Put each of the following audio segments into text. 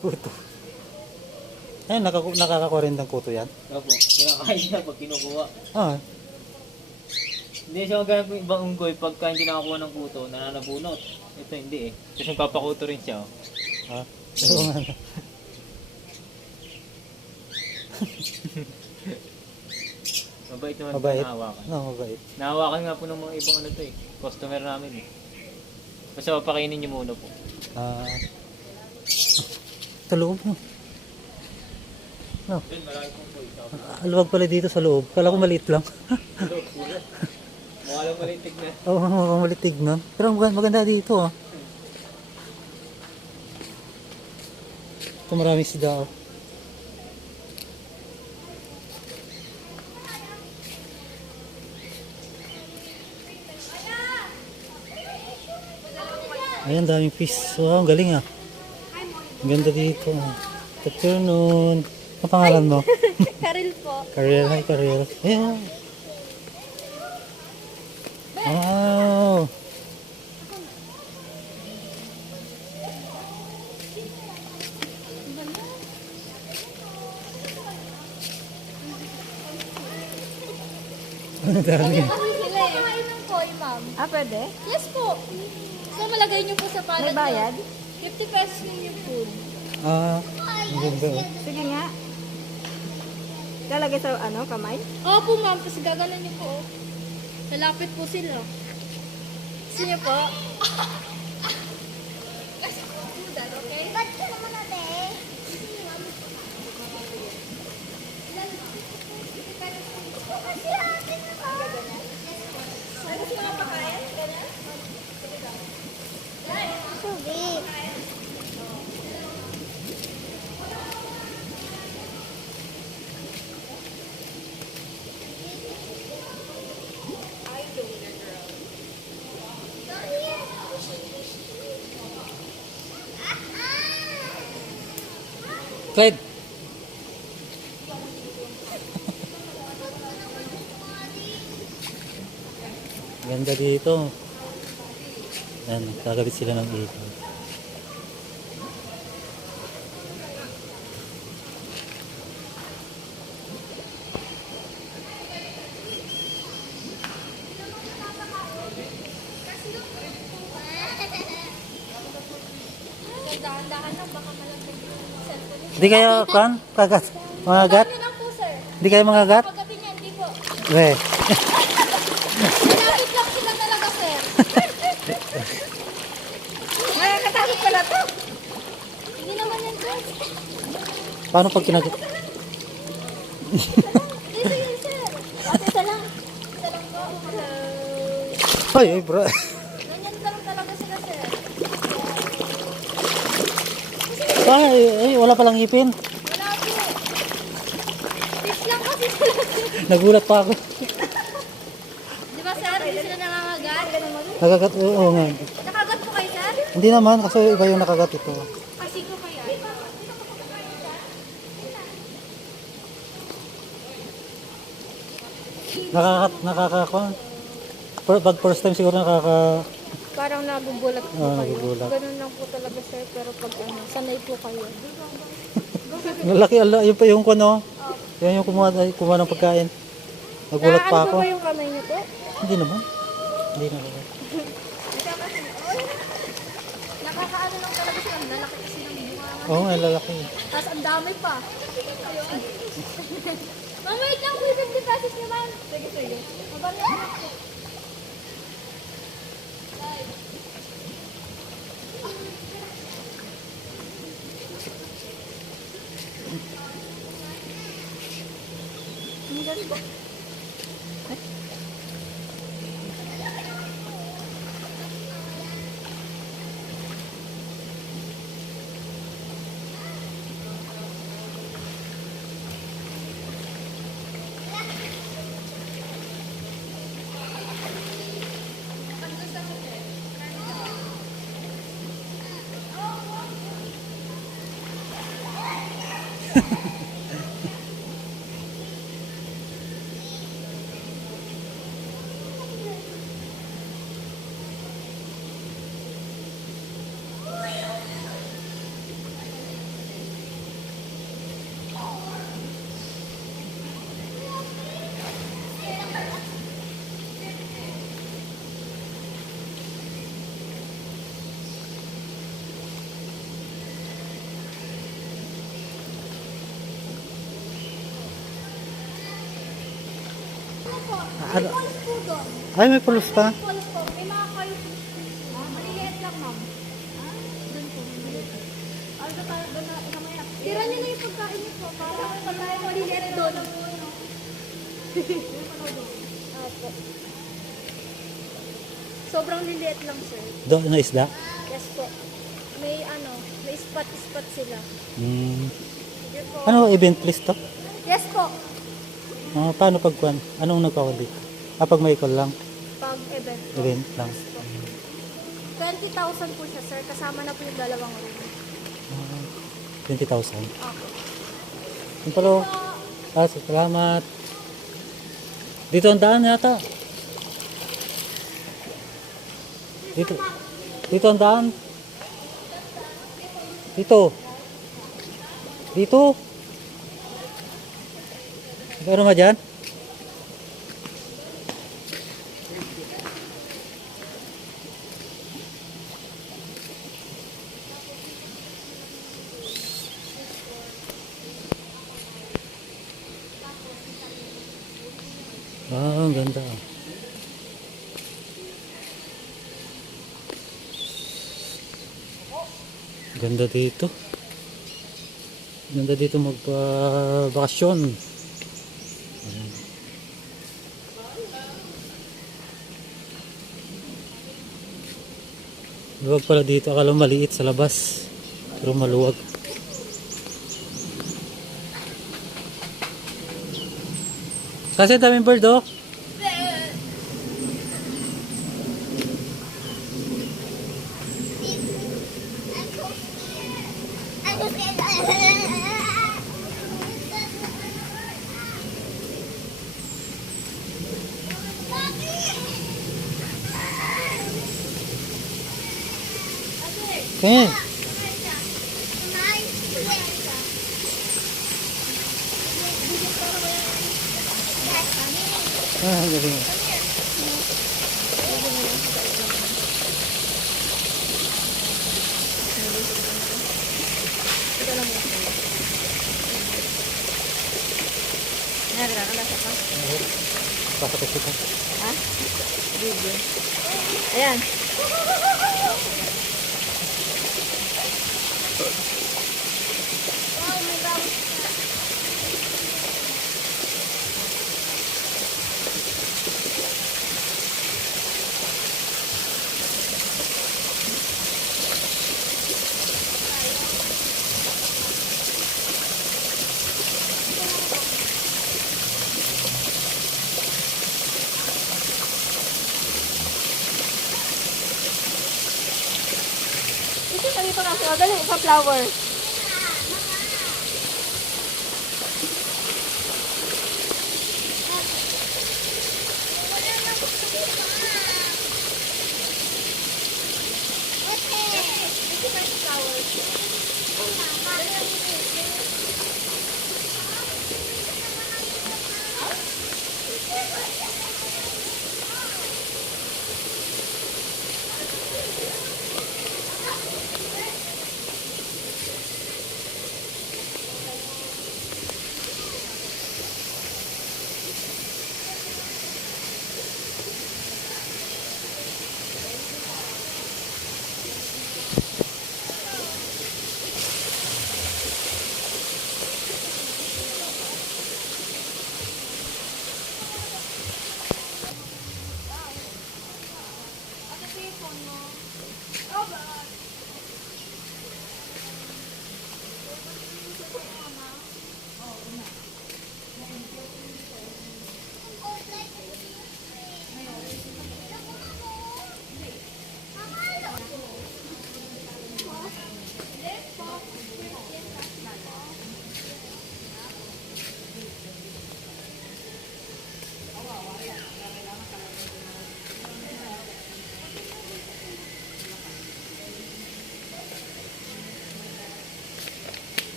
Kuto. Ayun, nakaka-40 kuto yan. Opo, kinakain niya pag kinukuha. Ah, Hindi siya maghanap ng ibang unggoy pagka hindi nakakuha ng kuto, nananabunot. Ito hindi eh. Kasi papakuto rin siya. Oh. ah. Oo nga. Mabait naman Mabait. po nahawakan. No, mabait. Nahawakan nga po ng mga ibang ano to eh. Customer namin eh. Basta papakainin niyo muna po. Ah. Sa loob mo. No. Yun, marami pong po ito. Aluwag pala dito sa loob. Kala ko maliit lang. Mukha lang malitig na. Oo, mukhang malitig nun. Pero maganda dito ah. Ito maraming sida oh. Ayan, daming fish. Wow, ang galing ah. Ang ganda dito. Good afternoon. Ano pangalan mo? Karil po. Karel, hi Karel. Ayan. Wow. Ang dami. Ano sila eh? Kumain ng koi, ma'am. Ah, pwede? Yes po. So, malagay niyo po sa palad May bayad? niyo. 50 pesos yung yung food. Ah, ang ganda oh. Sige nga. Lalagay sa ano, kamay? Opo, ma'am. Tapos gaganan niyo po. Oh. Lalapit po sila. Gusto niyo po? Okay? Ba't ka naman natin? Sweet. Clyde. Ganda dito. Yan, gagawin sila ng ilaw. Dahan-dahan lang. Baka malagay yung cellphone niyo. Hindi kayo, kan? Kagat? Mga gat? Ano lang po, sir? Hindi kayo mga gat? Paggabi niya, hindi po. Eh. Malapit lang sila talaga, sir. Nakakatakot pala to. Hindi naman yan, sir. Paano pag kinagat? Hindi, sige, sir. Ate, isa lang. Isa lang po. Hello. Ay, ay, bro. Ganyan lang talaga sila, sir. Ay, ay, wala palang ngipin. Wala po. Fish lang kasi sila, sir. Nagulat pa ako. Di ba, sir? Hindi sila nangangagat? Nakagat, oo nga. Nakagat po kayo, sir? Hindi naman, kasi iba yung nakagat ito. Kasi ko kaya. Pag first time siguro Parang nagugulat po Oo, kayo. nagugulat. Ganun lang po talaga, sir. Pero pag ano, Sanay po kayo. Malaki, ala, yun pa yung kuno. Yan yung kumuha ng pagkain. Nagulat pa Ano ako. ba yung kamay niyo po? Hindi naman. Hindi naman. Nakakaano lang talaga sila. Lalaki kasi ng bunga. Oo, ang lalaki. Tapos ang dami pa. Ma'am, wait lang. 50 pesos naman. Sige, sige. Mabalik na po. Ang ganda. po. Ano? May polos po doon. Ay, may pulos pa. Polos po. May mga coins. Maliliit lang, ma'am. Doon po. Ano tayo doon na mamaya? Tira niyo na yung pagkain niyo po. Para pagkain maliliit doon. Opo. Sobrang liliit lang, sir. Doon na isda. Yes po. May ano, may spot-spot sila. Hmm. Sige po. Ano event place to? Yes po. Paano pagkuhan? Anong nagkawal dito? Pag may call lang, Pag event po. event lang. Yes po. 20,000 po siya, sir. Kasama na po yung dalawang room. 20,000. Okay. Yung pala, salamat. Dito ang daan yata. Dito. Dito ang daan. Dito. Dito. Meron ba dyan? Ang ganda. Ganda dito. Ganda dito magpa-bakasyon. Ayan. Luwag pala dito. Akala maliit sa labas. Pero maluwag. Kasi daming bird oh. Kaya. Galing. Pasok kita. Ha? Video. Ayan. Ito kami pa kasi. Dali, pa-flower.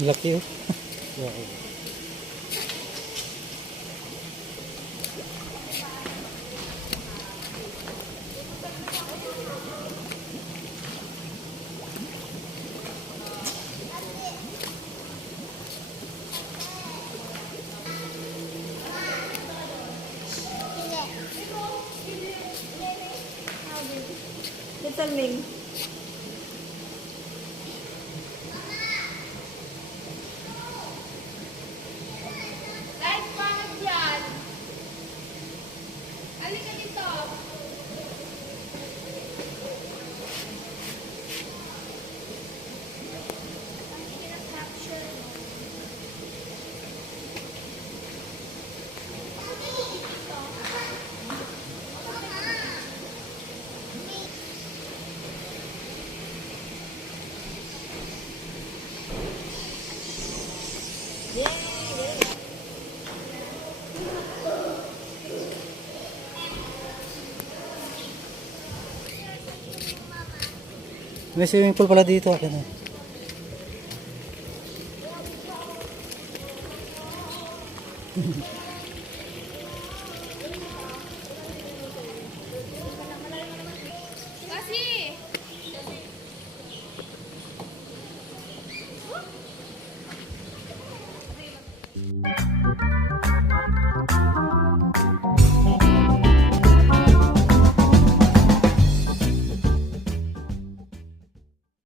Laki oh. Wow. Little Ming. Guys, paano yan? Halika dito. May swimming pool pala dito. Akin na.